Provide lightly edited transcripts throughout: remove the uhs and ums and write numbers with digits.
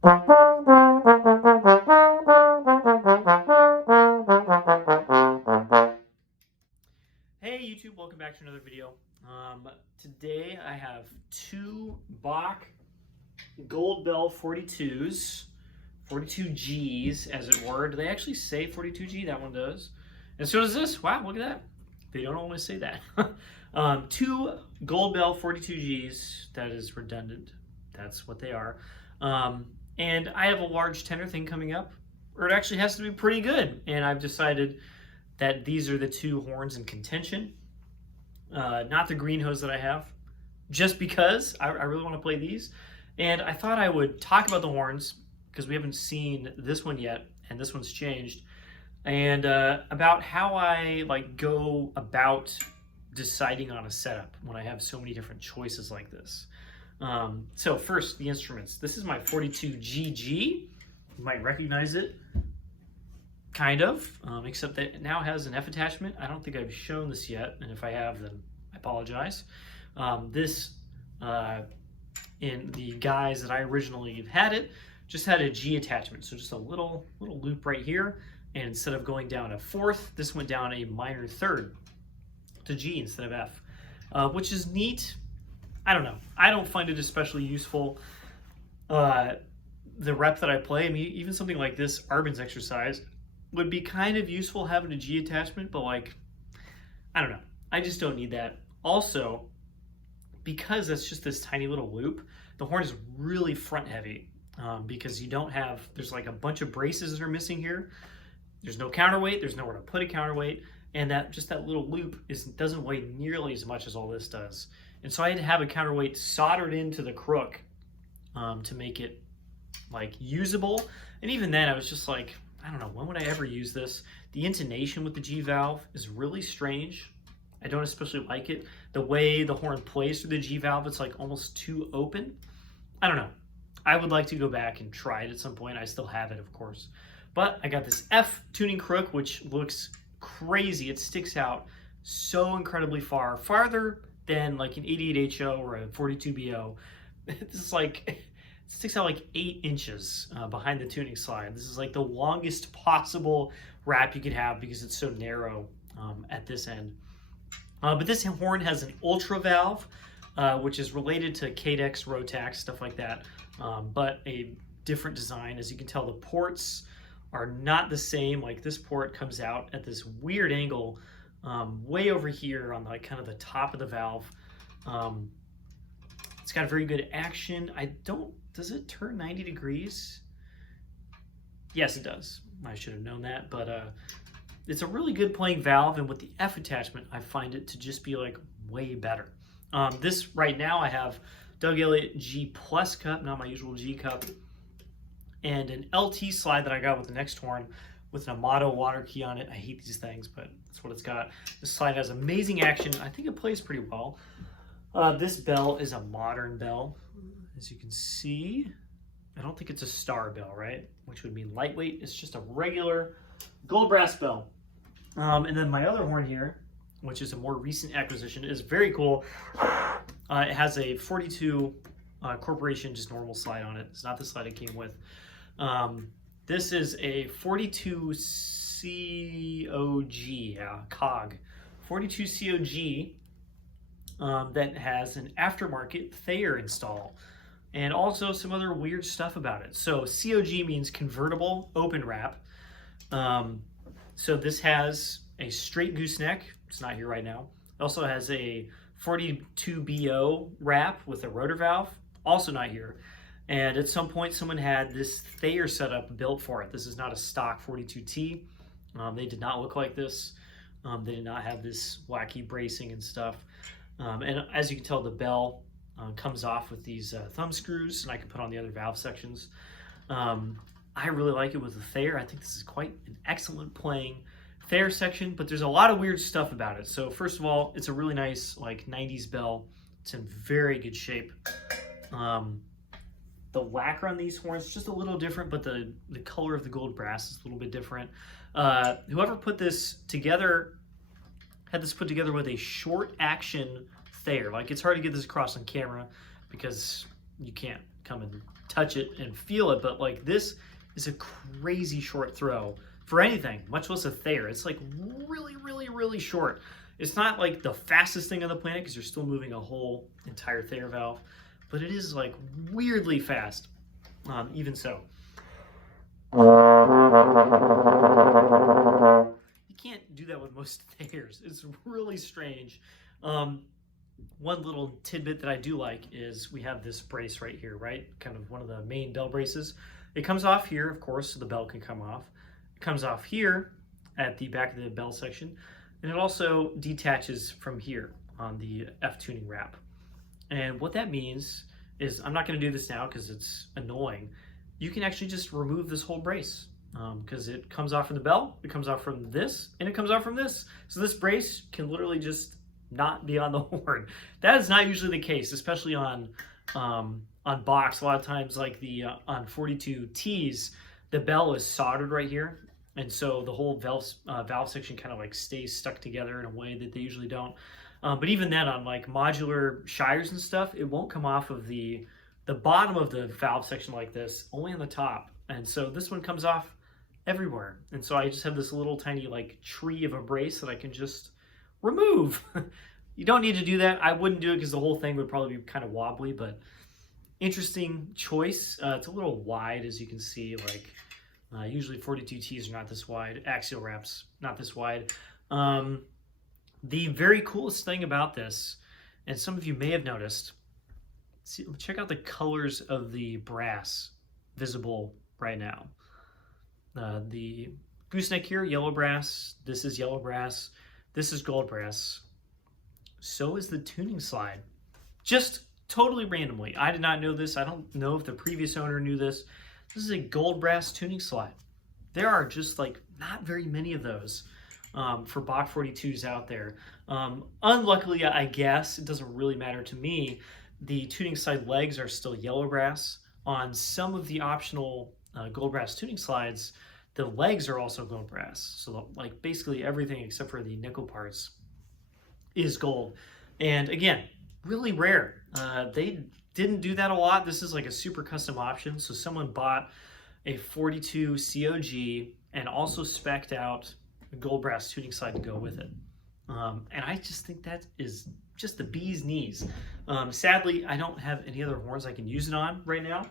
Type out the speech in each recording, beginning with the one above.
Hey YouTube, welcome back to another video. Today I have two Bach Gold Bell 42s, 42Gs as it were. Do they actually say 42G? That one does. And so does this. Wow, look at that. They don't always say that. Two Gold Bell 42Gs, that is redundant. That's what they are. And I have a large tenor thing coming up, or it actually has to be pretty good. And I've decided that these are the two horns in contention, not the green hose that I have, just because I really want to play these. And I thought I would talk about the horns, because we haven't seen this one yet, and this one's changed, and about how I go about deciding on a setup when I have so many different choices like this. So first, the instruments. This is my 42GG. You might recognize it. Kind of, except that it now has an F attachment. I don't think I've shown this yet, and if I have, then I apologize. This, in the guise that I originally had it, just had a G attachment, so just a little loop right here, and instead of going down a fourth, this went down a minor third to G instead of F, which is neat. I don't know. I don't find it especially useful. The rep that I play, I mean, even something like this Arbon's exercise, would be kind of useful having a G attachment, but I don't know. I just don't need that. Also, because it's just this tiny little loop, the horn is really front heavy, because you don't have, there's a bunch of braces that are missing here. There's no counterweight, there's nowhere to put a counterweight, and that little loop doesn't weigh nearly as much as all this does. And so I had to have a counterweight soldered into the crook to make it usable. And even then I was just I don't know, when would I ever use this? The intonation with the G valve is really strange. I don't especially like it. The way the horn plays through the G valve, it's almost too open. I don't know. I would like to go back and try it at some point. I still have it, of course. But I got this F tuning crook, which looks crazy. It sticks out so incredibly far, farther than an 88HO or a 42BO. It's it sticks out 8 inches behind the tuning slide. This is the longest possible wrap you could have because it's so narrow at this end. But this horn has an ultra valve, which is related to Cadex, Rotax, stuff like that, but a different design. As you can tell, the ports are not the same. This port comes out at this weird angle way over here on kind of the top of the valve. It's got a very good action. Does it turn 90 degrees? Yes, it does. I should have known that, but it's a really good playing valve, and with the F attachment, I find it to just be way better. This right now, I have Doug Elliott G Plus cup, not my usual G cup, and an LT slide that I got with the next horn with an Amato water key on it. I hate these things, but that's what it's got. This slide has amazing action. I think it plays pretty well. This bell is a modern bell. As you can see, I don't think it's a star bell, right? Which would mean lightweight. It's just a regular gold brass bell. And then my other horn here, which is a more recent acquisition, is very cool. It has a 42 Corporation, just normal slide on it. It's not the slide it came with. This is a 42 COG, 42 COG that has an aftermarket Thayer install, and also some other weird stuff about it. So COG means convertible open wrap. So this has a straight gooseneck. It's not here right now. It also has a 42BO wrap with a rotor valve. Also not here. And at some point, someone had this Thayer setup built for it. This is not a stock 42T. They did not look like this. They did not have this wacky bracing and stuff. And as you can tell, the bell comes off with these thumb screws, and I can put on the other valve sections. I really like it with the Thayer. I think this is quite an excellent playing Thayer section, but there's a lot of weird stuff about it. So first of all, it's a really nice 90s bell. It's in very good shape. The lacquer on these horns is just a little different, but the color of the gold brass is a little bit different. Whoever put this together had this put together with a short action Thayer. It's hard to get this across on camera because you can't come and touch it and feel it, but like this is a crazy short throw for anything, much less a Thayer. It's like really, really, really short. It's not like the fastest thing on the planet because you're still moving a whole entire Thayer valve, but it is like weirdly fast, even so. You can't do that with most Thayers. It's really strange. One little tidbit that I do like is we have this brace right here, right? Kind of one of the main bell braces. It comes off here, of course, so the bell can come off. It comes off here at the back of the bell section, and it also detaches from here on the F tuning wrap. And what that means is, I'm not going to do this now because it's annoying. You can actually just remove this whole brace because it comes off from the bell, it comes off from this, and it comes off from this. So this brace can literally just not be on the horn. That is not usually the case, especially on Bachs. A lot of times, like on 42Ts, the bell is soldered right here, and so the whole valve section kind of like stays stuck together in a way that they usually don't. But even then, on like modular Shires and stuff, it won't come off of the bottom of the valve section like this, only on the top. And so this one comes off everywhere. And so I just have this little tiny like tree of a brace that I can just remove. You don't need to do that. I wouldn't do it because the whole thing would probably be kind of wobbly, but interesting choice. It's a little wide, as you can see. Like usually 42Ts are not this wide. Axial wraps not this wide. The very coolest thing about this, and some of you may have noticed, check out the colors of the brass visible right now. The gooseneck here, yellow brass. This is yellow brass. This is gold brass. So is the tuning slide. Just totally randomly. I did not know this. I don't know if the previous owner knew this. This is a gold brass tuning slide. There are just like not very many of those for Bach 42s out there. Unluckily, I guess, it doesn't really matter to me, the tuning slide legs are still yellow brass. On some of the optional gold brass tuning slides, the legs are also gold brass. So like basically everything except for the nickel parts is gold. And again, really rare. They didn't do that a lot. This is like a super custom option. So someone bought a 42 COG and also spec'd out a gold brass tuning slide to go with it. And I just think that is just the bee's knees. Sadly, I don't have any other horns I can use it on right now.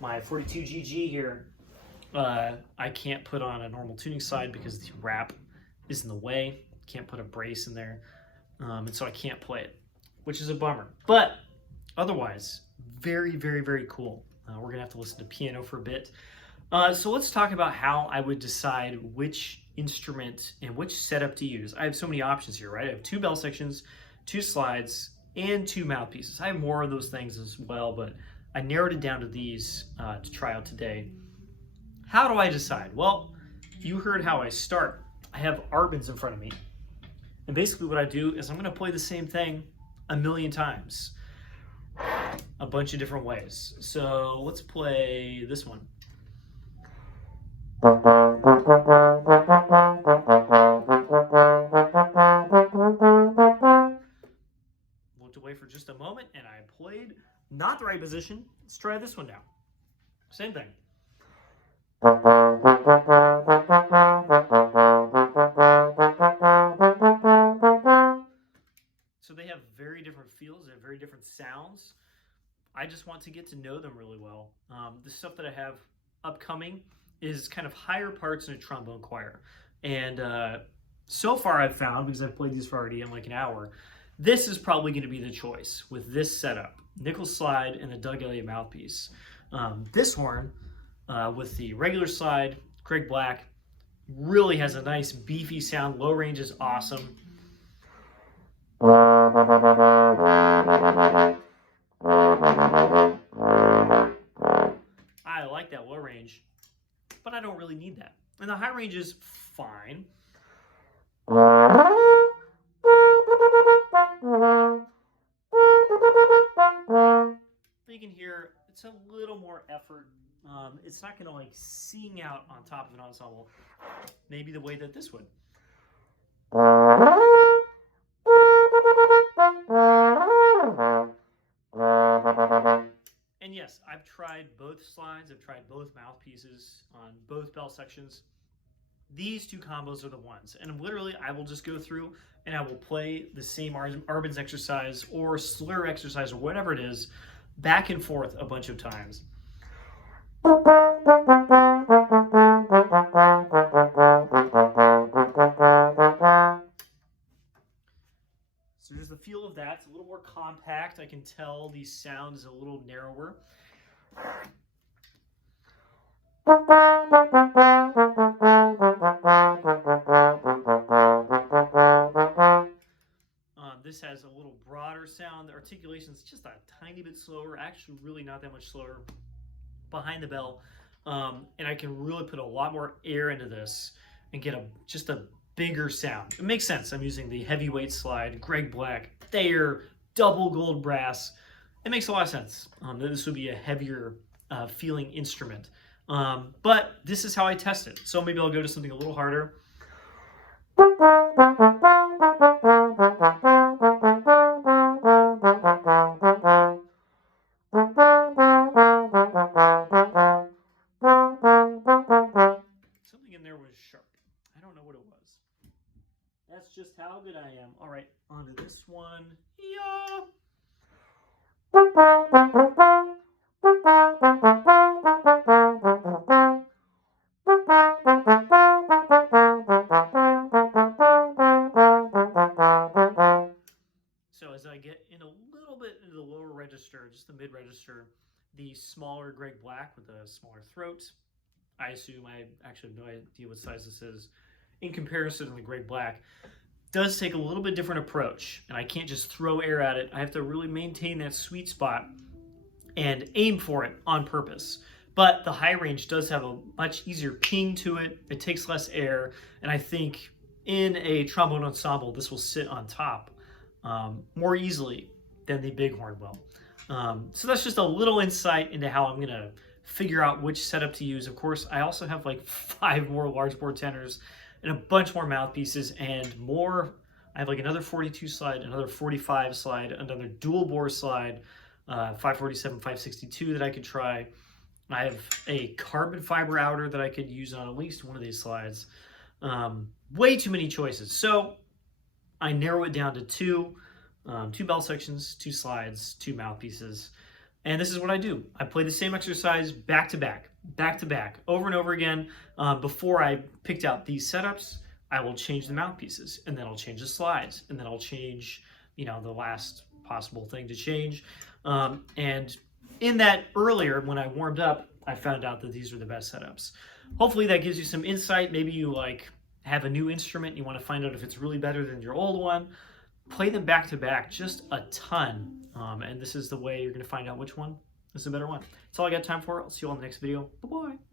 My 42GG here, I can't put on a normal tuning slide because the wrap is in the way. Can't put a brace in there. And so I can't play it, which is a bummer. But otherwise, very, very, very cool. We're gonna have to listen to piano for a bit. So let's talk about how I would decide which instrument and which setup to use. I have so many options here, right? I have 2 bell sections, 2 slides, and 2 mouthpieces. I have more of those things as well, but I narrowed it down to these to try out today. How do I decide? Well, you heard how I start. I have Arbans in front of me. And basically what I do is I'm gonna play the same thing a million times, a bunch of different ways. So let's play this one. Looked away for just a moment and I played not the right position. Let's try this one now. Same thing. So they have very different feels, they have very different sounds. I just want to get to know them really well. The stuff that I have upcoming is kind of higher parts in a trombone choir. And so far I've found, because I've played these for already in like an hour, this is probably going to be the choice with this setup. Nickel slide and a Doug Elliott mouthpiece. This horn with the regular slide, Craig Black, really has a nice beefy sound. Low range is awesome. I like that low range, but I don't really need that. And the high range is fine. You can hear it's a little more effort. It's not going to like sing out on top of an ensemble, maybe the way that this would. And yeah, yes, I've tried both slides, I've tried both mouthpieces on both bell sections. These two combos are the ones. And literally, I will just go through and I will play the same Arbenz exercise or slur exercise or whatever it is back and forth a bunch of times. So there's the feel of that. It's a little more compact. I can tell the sound is a little narrower. This has a little broader sound. The articulation is just a tiny bit slower, actually really not that much slower behind the bell. And I can really put a lot more air into this and get just a bigger sound. It makes sense. I'm using the heavyweight slide, Greg Black, Thayer, double gold brass. It makes a lot of sense. This would be a heavier feeling instrument. But this is how I test it. So maybe I'll go to something a little harder. Something in there was sharp. I don't know what it was. That's just how good I am. All right, on to this one. Yeah. So as I get in a little bit into the lower register, just the mid register, the smaller Greg Black with a smaller throat. I assume, I actually have no idea what size this is in comparison to the Greg Black, does take a little bit different approach, and I can't just throw air at it. I have to really maintain that sweet spot and aim for it on purpose. But the high range does have a much easier ping to it. It takes less air, and I think in a trombone ensemble, this will sit on top more easily than the bighorn will. So that's just a little insight into how I'm gonna figure out which setup to use. Of course, I also have like 5 more large bore tenors and a bunch more mouthpieces and more. I have like another 42 slide, another 45 slide, another dual bore slide, 547, 562 that I could try. I have a carbon fiber outer that I could use on at least one of these slides. Way too many choices. So I narrow it down to 2 bell sections, 2 slides, 2 mouthpieces. And this is what I do. I play the same exercise back to back, over and over again. Before I picked out these setups, I will change the mouthpieces, and then I'll change the slides, and then I'll change, the last possible thing to change. And in that earlier, when I warmed up, I found out that these are the best setups. Hopefully that gives you some insight. Maybe you have a new instrument, you want to find out if it's really better than your old one. Play them back to back just a ton. And this is the way you're going to find out which one is the better one. That's all I got time for. I'll see you all in the next video. Bye-bye.